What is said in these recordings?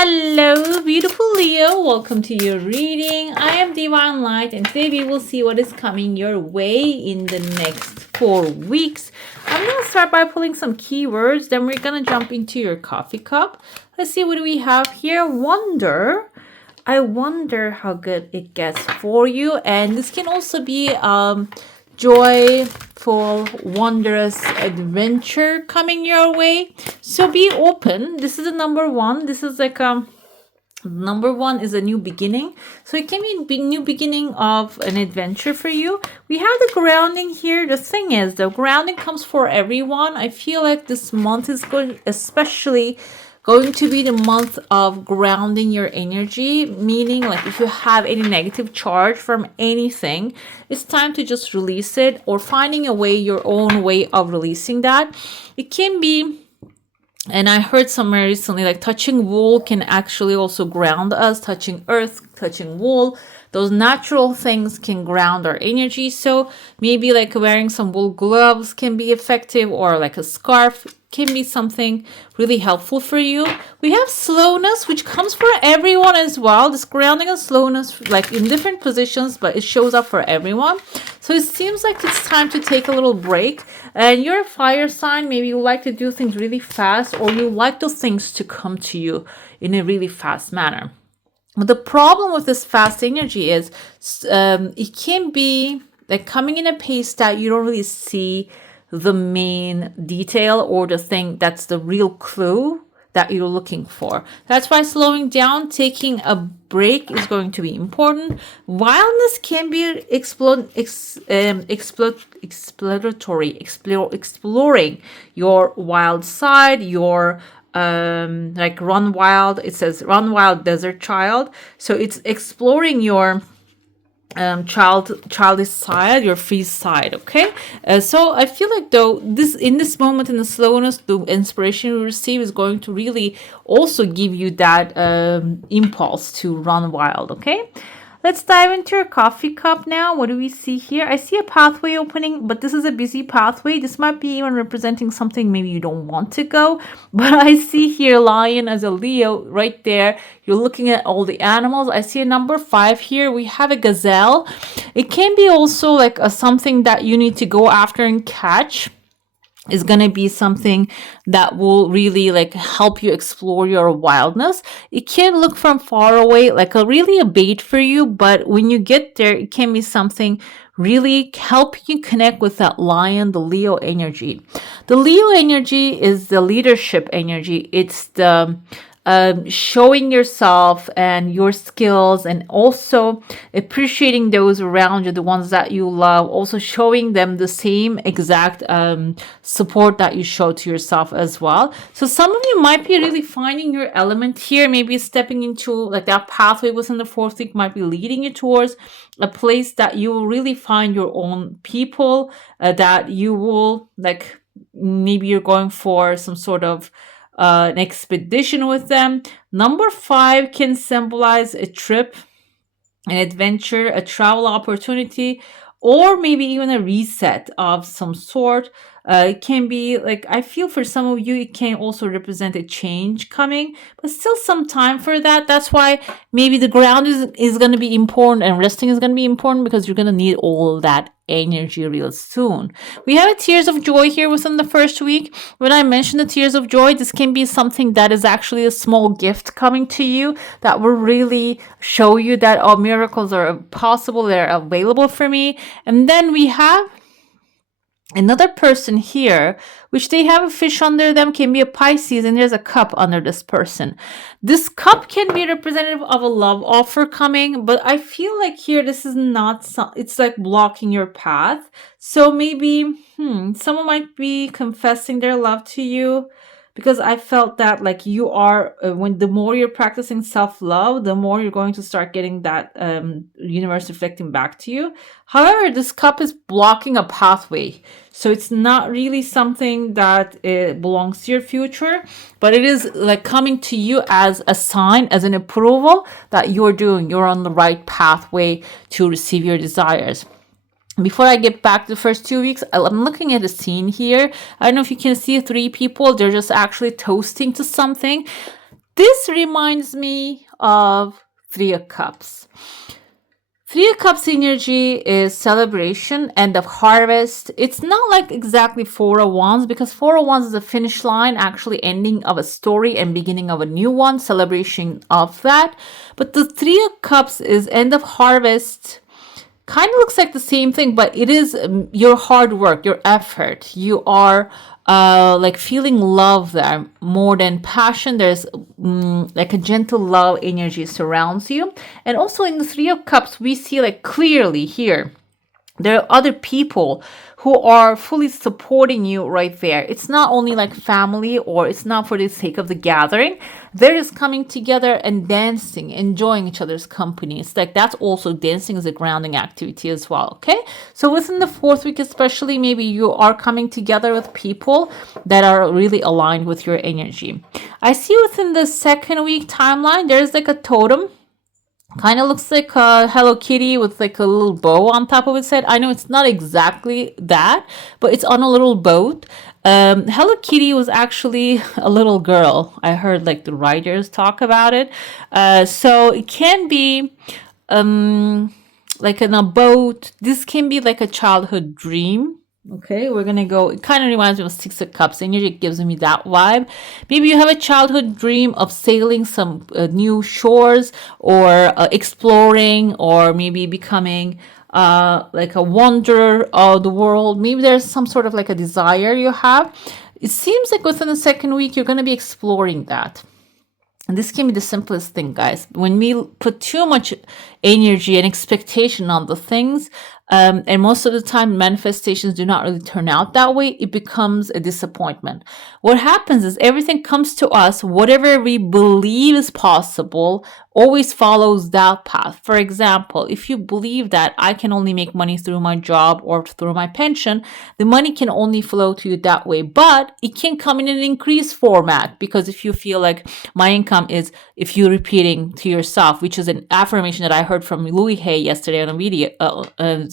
Hello, beautiful Leo. Welcome to your reading. I am Divine Light, and today we will see what is coming your way in the next 4 weeks. I'm going to start by pulling some keywords, then we're going to jump into your coffee cup. Let's see what do we have here. Wonder. I wonder how good it gets for you, and this can also be joyful, wondrous adventure coming your way. So be open. This is a number one. This is like number one is a new beginning. So it can be a new beginning of an adventure for you. We have the grounding here. The thing is, the grounding comes for everyone. I feel like this month is going, especially going to be the month of grounding your energy, meaning like if you have any negative charge from anything, it's time to just release it or finding a way, your own way of releasing that. It can be, and I heard somewhere recently, like touching wool can actually also ground us, touching earth, touching wool. Those natural things can ground our energy. So maybe like wearing some wool gloves can be effective, or like a scarf can be something really helpful for you. We have slowness, which comes for everyone as well. This grounding and slowness, like in different positions, but it shows up for everyone. So it seems like it's time to take a little break. And you're a fire sign. Maybe you like to do things really fast, or you like those things to come to you in a really fast manner. But the problem with this fast energy is it can be like coming in a pace that you don't really see the main detail or the thing that's the real clue that you're looking for. That's why slowing down, taking a break is going to be important. Wildness can be exploring your wild side, your like run wild. It says run wild desert child. So it's exploring your childish side, your free side. Okay, so I feel like though this moment in the slowness, the inspiration you receive is going to really also give you that impulse to run wild. Okay, let's dive into your coffee cup now. What do we see here? I see a pathway opening, but this is a busy pathway. This might be even representing something maybe you don't want to go. But I see here lion as a Leo right there. You're looking at all the animals. I see a number 5 here. We have a gazelle. It can be also like something that you need to go after and catch. Is going to be something that will really like help you explore your wildness. It can look from far away like a bait for you, but when you get there, it can be something really help you connect with that lion, the Leo energy. The Leo energy is the leadership energy. It's the showing yourself and your skills, and also appreciating those around you, the ones that you love, also showing them the same exact support that you show to yourself as well. So some of you might be really finding your element here, maybe stepping into like that pathway within the 4th week might be leading you towards a place that you will really find your own people, that you will like, maybe you're going for some sort of an expedition with them. Number 5 can symbolize a trip, an adventure, a travel opportunity, or maybe even a reset of some sort. It can be like, I feel for some of you, it can also represent a change coming, but still some time for that. That's why maybe the ground is going to be important, and resting is going to be important, because you're going to need all of that energy real soon. We have a tears of joy here within the 1st week. When I mention the tears of joy, this can be something that is actually a small gift coming to you that will really show you that miracles are possible, they're available for me. And then we have another person here, which they have a fish under them, can be a Pisces, and there's a cup under this person. This cup can be representative of a love offer coming, but I feel like here this is not, it's like blocking your path. So maybe someone might be confessing their love to you, because I felt that like you are, when the more you're practicing self-love, the more you're going to start getting that universe reflecting back to you. However, this cup is blocking a pathway. So it's not really something that belongs to your future, but it is like coming to you as a sign, as an approval that you're on the right pathway to receive your desires. Before I get back to the first 2 weeks, I'm looking at a scene here. I don't know if you can see 3 people. They're just actually toasting to something. This reminds me of Three of Cups. Three of Cups energy is celebration, end of harvest. It's not like exactly Four of Wands, because Four of Wands is a finish line, actually ending of a story and beginning of a new one, celebration of that. But the Three of Cups is end of harvest. Kind of looks like the same thing, but it is your hard work, your effort. You are like feeling love there more than passion. There's like a gentle love energy surrounds you. And also in the Three of Cups, we see like clearly here, there are other people who are fully supporting you right there. It's not only like family, or it's not for the sake of the gathering. They're just coming together and dancing, enjoying each other's company. It's like that's also dancing is a grounding activity as well. Okay. So within the fourth week, especially, maybe you are coming together with people that are really aligned with your energy. I see within the second week timeline, there's like a totem. Kind of looks like a Hello Kitty with like a little bow on top of its head. I know it's not exactly that, but it's on a little boat. Hello Kitty was actually a little girl. I heard like the writers talk about it. So it can be like in a boat. This can be like a childhood dream. Okay, we're gonna go. It kind of reminds me of Six of Cups energy. It gives me that vibe. Maybe you have a childhood dream of sailing some new shores, or exploring, or maybe becoming like a wanderer of the world. Maybe there's some sort of like a desire you have. It seems like within the second week, you're gonna be exploring that. And this can be the simplest thing, guys. When we put too much energy and expectation on the things, and most of the time manifestations do not really turn out that way, it becomes a disappointment. What happens is everything comes to us, whatever we believe is possible always follows that path. For example, if you believe that I can only make money through my job or through my pension, the money can only flow to you that way. But it can come in an increased format, because if you feel like my income is, if you're repeating to yourself, which is an affirmation that I heard from Louis Hay yesterday on a video,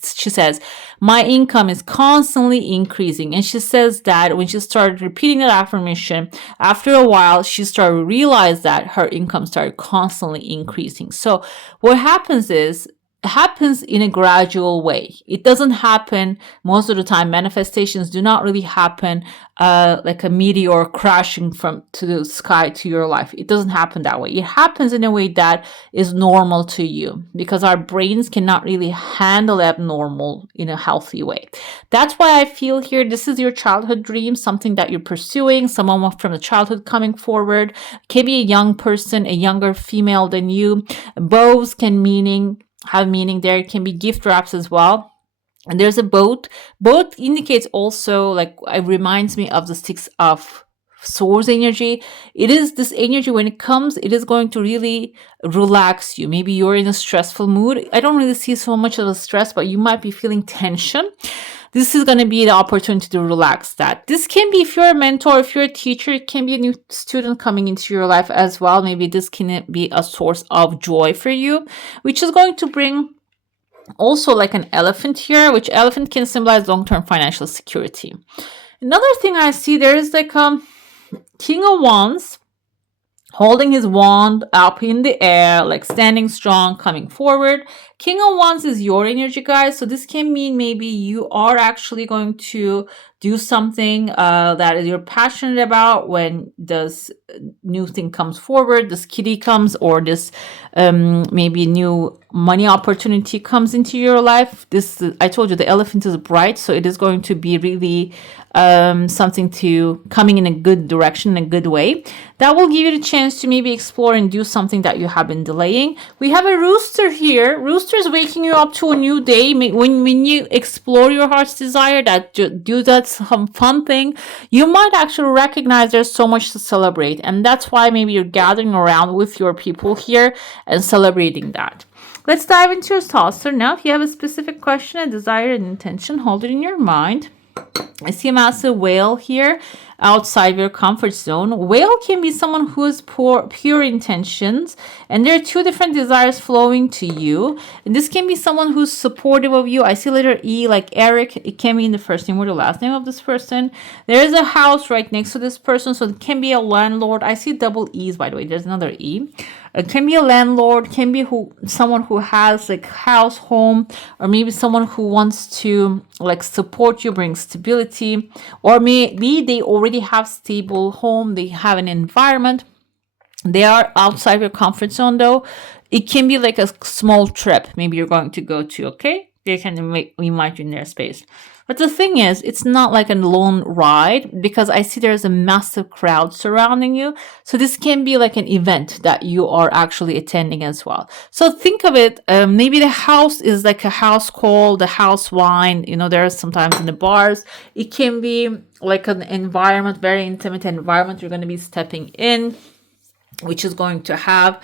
she says, my income is constantly increasing. And she says that when she started repeating that affirmation, after a while, she started to realize that her income started constantly increasing. So what happens is, happens in a gradual way. It doesn't happen most of the time. Manifestations do not really happen like a meteor crashing from to the sky to your life. It doesn't happen that way. It happens in a way that is normal to you, because our brains cannot really handle abnormal in a healthy way. That's why I feel here, this is your childhood dream, something that you're pursuing, someone from the childhood coming forward. It can be a young person, a younger female than you. Bows can have meaning there. It can be gift wraps as well. And there's a boat. Boat indicates also, like, it reminds me of the Six of Swords energy. It is this energy, when it comes, it is going to really relax you. Maybe you're in a stressful mood. I don't really see so much of a stress, but you might be feeling tension. This is going to be the opportunity to relax that. This can be, if you're a mentor, if you're a teacher, it can be a new student coming into your life as well. Maybe this can be a source of joy for you, which is going to bring also like an elephant here, which elephant can symbolize long-term financial security. Another thing I see, there is like King of Wands holding his wand up in the air, like standing strong, coming forward. King of Wands is your energy, guys. So this can mean maybe you are actually going to do something that you're passionate about when this new thing comes forward, this kitty comes, or this maybe new money opportunity comes into your life. This, I told you, the elephant is bright, so it is going to be really something to coming in a good direction, in a good way. That will give you the chance to maybe explore and do something that you have been delaying. We have a rooster here. Rooster is waking you up to a new day. When you explore your heart's desire, that do that some fun thing, you might actually recognize there's so much to celebrate. And that's why maybe you're gathering around with your people here and celebrating that. Let's dive into your saucer now. If you have a specific question, a desire, an intention, hold it in your mind. I see a massive whale here outside your comfort zone. Whale can be someone who has pure intentions, and there are two different desires flowing to you. And this can be someone who's supportive of you. I see letter E like Eric. It can be in the first name or the last name of this person. There is a house right next to this person, so it can be a landlord. I see double E's, by the way. There's another E. It can be a landlord, can be someone who has like house, home, or maybe someone who wants to like support you, bring stability, or maybe they already have stable home, they have an environment. They are outside your comfort zone though. It can be like a small trip maybe you're going to go to, okay? They can invite you in their space. But the thing is, it's not like a lone ride because I see there's a massive crowd surrounding you. So this can be like an event that you are actually attending as well. So think of it, maybe the house is like a house call, the house wine, you know, there's sometimes in the bars. It can be like an environment, very intimate environment you're going to be stepping in, which is going to have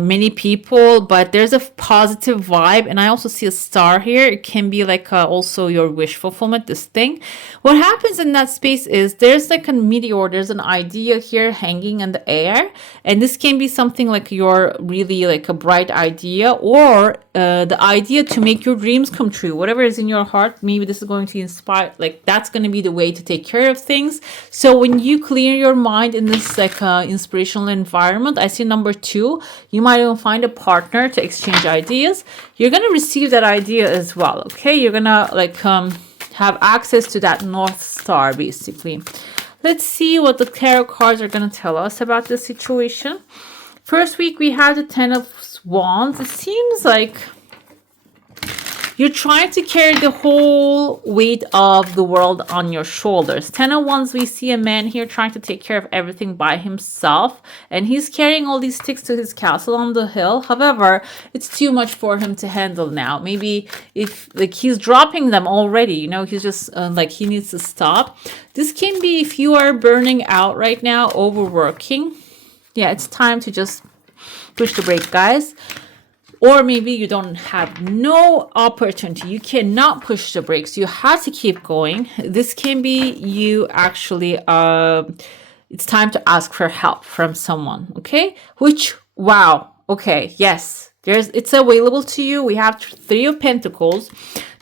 many people, but there's a positive vibe. And I also see a star here. It can be like also your wish fulfillment, this thing. What happens in that space is there's like a meteor, there's an idea here hanging in the air, and this can be something like your really like a bright idea, or the idea to make your dreams come true, whatever is in your heart. Maybe this is going to inspire, like that's going to be the way to take care of things. So when you clear your mind in this like inspirational environment, I see number 2, you might even find a partner to exchange ideas. You're going to receive that idea as well, okay? You're going to like have access to that North Star, basically. Let's see what the tarot cards are going to tell us about this situation. First week, we had the 10 of Wands. It seems like you're trying to carry the whole weight of the world on your shoulders. 10 of Wands, we see a man here trying to take care of everything by himself. And he's carrying all these sticks to his castle on the hill. However, it's too much for him to handle now. Maybe if like he's dropping them already, you know, he's just like he needs to stop. This can be if you are burning out right now, overworking. Yeah, it's time to just push the brake, guys. Or maybe you don't have no opportunity. You cannot push the brakes. You have to keep going. This can be you actually, it's time to ask for help from someone, okay? Which, wow, okay, yes. It's available to you. We have 3 of Pentacles.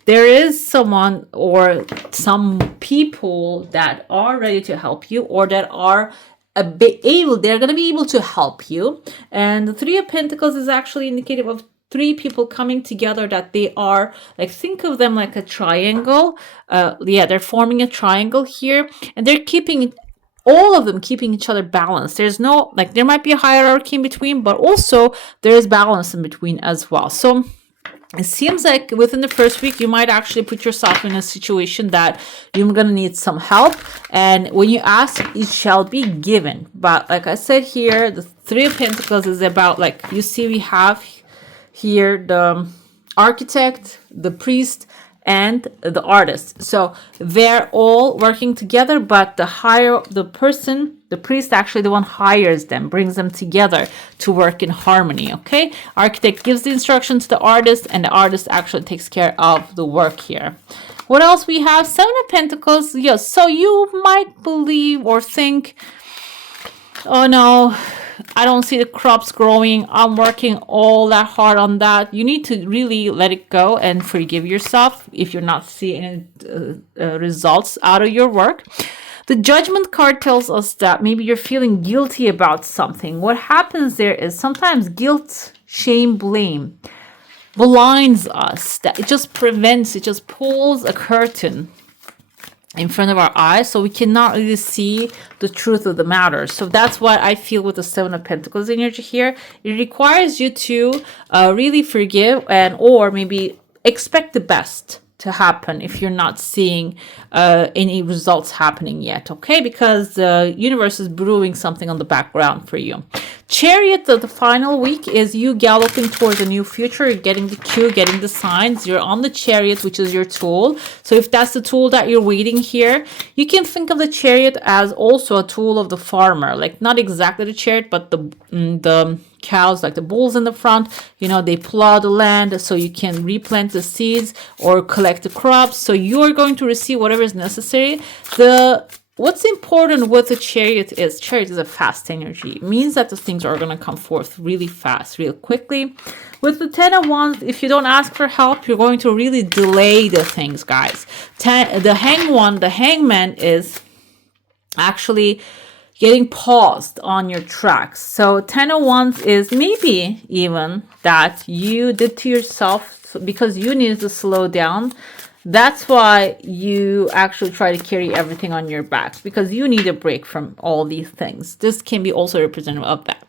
There is someone or some people that are ready to help you, or that are they're going to be able to help you. And the 3 of Pentacles is actually indicative of 3 people coming together, that they are like, think of them like a triangle. Yeah, they're forming a triangle here, and they're keeping all of them keeping each other balanced. There's no, like, there might be a hierarchy in between, but also there is balance in between as well. So it seems like within the first week, you might actually put yourself in a situation that you're going to need some help. And when you ask, it shall be given. But like I said here, the 3 of Pentacles is about, like, you see, we have here the architect, the priest, and the artist. So they're all working together, but the priest actually the one hires them, brings them together to work in harmony, okay? Architect gives the instruction to the artist, and the artist actually takes care of the work here. What else we have? 7 of Pentacles. Yes, so you might believe or think, oh no, I don't see the crops growing. I'm working all that hard on that. You need to really let it go and forgive yourself if you're not seeing results out of your work. The Judgment card tells us that maybe you're feeling guilty about something. What happens there is sometimes guilt, shame, blame blinds us. That it just prevents, it just pulls a curtain in front of our eyes, so we cannot really see the truth of the matter. So that's what I feel with the 7 of Pentacles energy here. It requires you to really forgive, and or maybe expect the best to happen if you're not seeing any results happening yet, okay? Because the universe is brewing something on the background for you. Chariot, the final week, is you galloping towards a new future. You're getting the cue, getting the signs. You're on the chariot, which is your tool. So if that's the tool that you're waiting here, you can think of the chariot as also a tool of the farmer. Like not exactly the chariot, but the cows, like the bulls in the front, you know, they plow the land so you can replant the seeds or collect the crops. So you're going to receive whatever is necessary. What's important with the chariot is a fast energy. It means that the things are going to come forth really fast, real quickly. With the 10 of Wands, if you don't ask for help, you're going to really delay the things, guys. The hangman is actually getting paused on your tracks. So 10 of Wands is maybe even that you did to yourself because you needed to slow down. That's why you actually try to carry everything on your back, because you need a break from all these things. This can be also representative of that.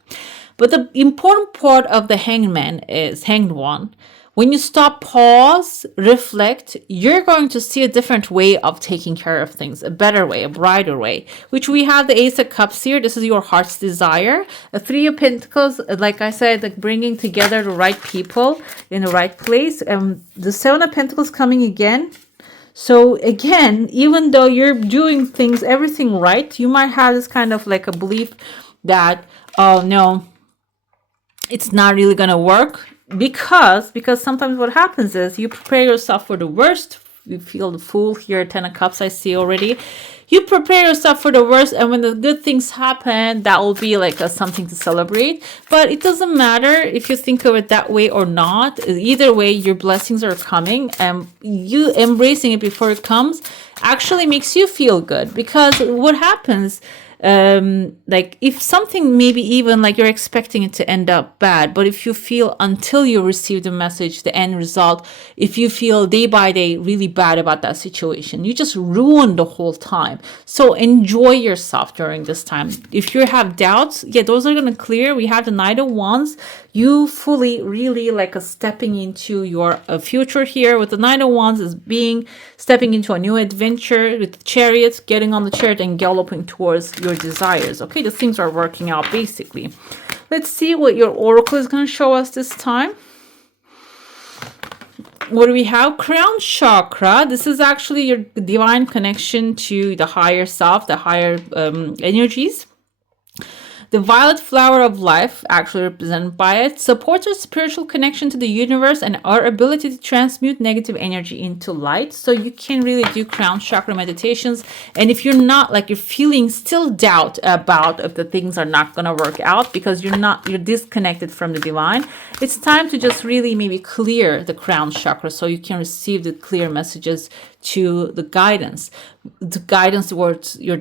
But the important part of the hanged one, when you stop, pause, reflect, you're going to see a different way of taking care of things, a better way, a brighter way, which we have the Ace of Cups here. This is your heart's desire. A Three of Pentacles, like I said, like bringing together the right people in the right place. The Seven of Pentacles coming again. So again, even though you're doing things, everything right, you might have this kind of like a belief that, oh no, it's not really going to work. Because sometimes what happens is you prepare yourself for the worst. You feel the Fool here, 10 of Cups, I see already. You prepare yourself for the worst, and when the good things happen, that will be like something to celebrate. But it doesn't matter if you think of it that way or not. Either way, your blessings are coming, and you embracing it before it comes actually makes you feel good. Because what happens, like if something maybe even like you're expecting it to end up bad, but if you feel until you receive the message, the end result, if you feel day by day really bad about that situation, you just ruin the whole time. So enjoy yourself during this time. If you have doubts, yeah, those are going to clear. We have the Knight of Wands. You fully really like stepping into your future here. With the Knight of Wands is stepping into a new adventure with the Chariot, getting on the chariot and galloping towards your desires. Okay, the things are working out basically. Let's see what your oracle is going to show us this time. What do we have? Crown chakra. This is actually your divine connection to the higher self, the higher energies. The violet flower of life, actually represented by it, supports our spiritual connection to the universe and our ability to transmute negative energy into light. So you can really do crown chakra meditations. And if you're not, like you're feeling still doubt about if the things are not going to work out because you're disconnected from the divine, it's time to just really maybe clear the crown chakra so you can receive the clear messages to the guidance towards your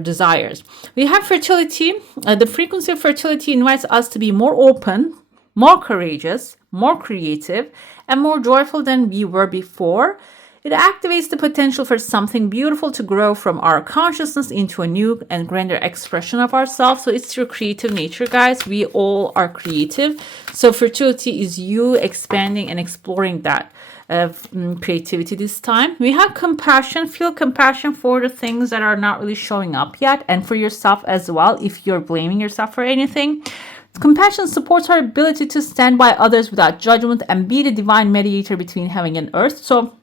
desires. We have fertility. The frequency of fertility invites us to be more open, more courageous, more creative, and more joyful than we were before. It activates the potential for something beautiful to grow from our consciousness into a new and grander expression of ourselves. So it's your creative nature, guys. We all are creative. So fertility is you expanding and exploring that of creativity this time. We have compassion. Feel compassion for the things that are not really showing up yet, and for yourself as well if you're blaming yourself for anything. Compassion supports our ability to stand by others without judgment and be the divine mediator between heaven and earth. So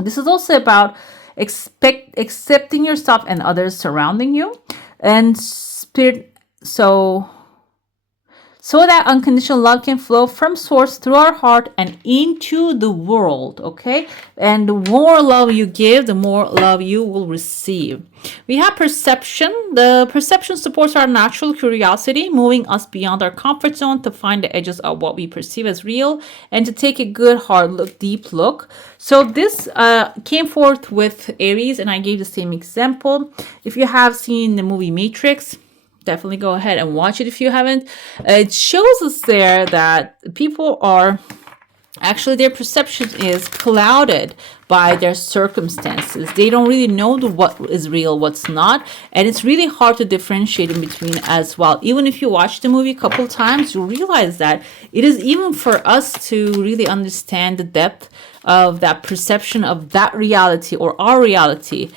this is also about accepting yourself and others surrounding you, and spirit, so that unconditional love can flow from source through our heart and into the world, okay? And the more love you give, the more love you will receive. We have perception. The perception supports our natural curiosity, moving us beyond our comfort zone to find the edges of what we perceive as real and to take a good, hard look, deep look. So this came forth with Aries, and I gave the same example. If you have seen the movie Matrix, definitely go ahead and watch it if you haven't. It shows us there that people are actually, their perception is clouded by their circumstances. They don't really know what is real, what's not, and it's really hard to differentiate in between as well. Even if you watch the movie a couple times, you realize that it is even for us to really understand the depth of that perception of that reality or our reality,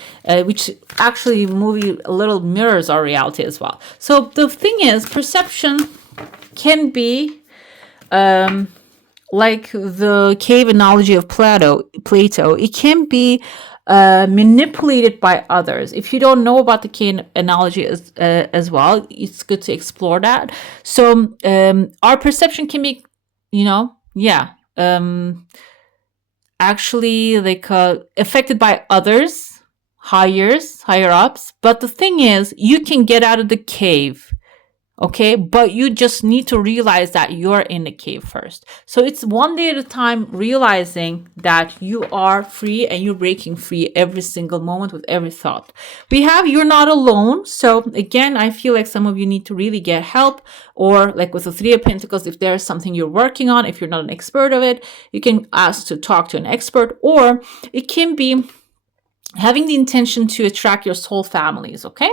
which actually movie a little mirrors our reality as well. So the thing is, perception can be like the cave analogy of Plato, it can be manipulated by others. If you don't know about the cave analogy as well, it's good to explore that. So our perception can be, yeah, actually like affected by others, higher ups. But the thing is, you can get out of the cave. Okay, but you just need to realize that you're in the cave first. So it's one day at a time, realizing that you are free and you're breaking free every single moment with every thought. You're not alone. So again, I feel like some of you need to really get help, or like with the Three of Pentacles, if there's something you're working on, if you're not an expert of it, you can ask to talk to an expert, or it can be having the intention to attract your soul families. Okay.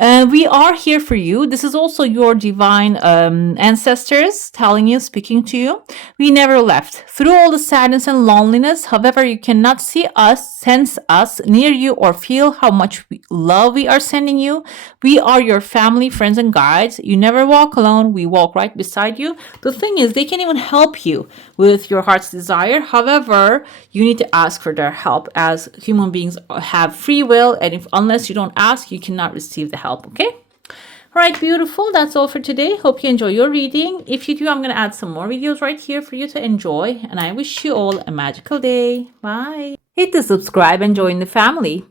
We are here for you. This is also your divine ancestors telling you, speaking to you. We never left. Through all the sadness and loneliness, however, you cannot see us, sense us near you, or feel how much love we are sending you. We are your family, friends, and guides. You never walk alone. We walk right beside you. The thing is, they can even help you with your heart's desire. However, you need to ask for their help, as human beings have free will, and unless you don't ask, you cannot receive the help. Okay. All right, beautiful. That's all for today. Hope you enjoy your reading. If you do, I'm going to add some more videos right here for you to enjoy. And I wish you all a magical day. Bye. Hit the subscribe and join the family.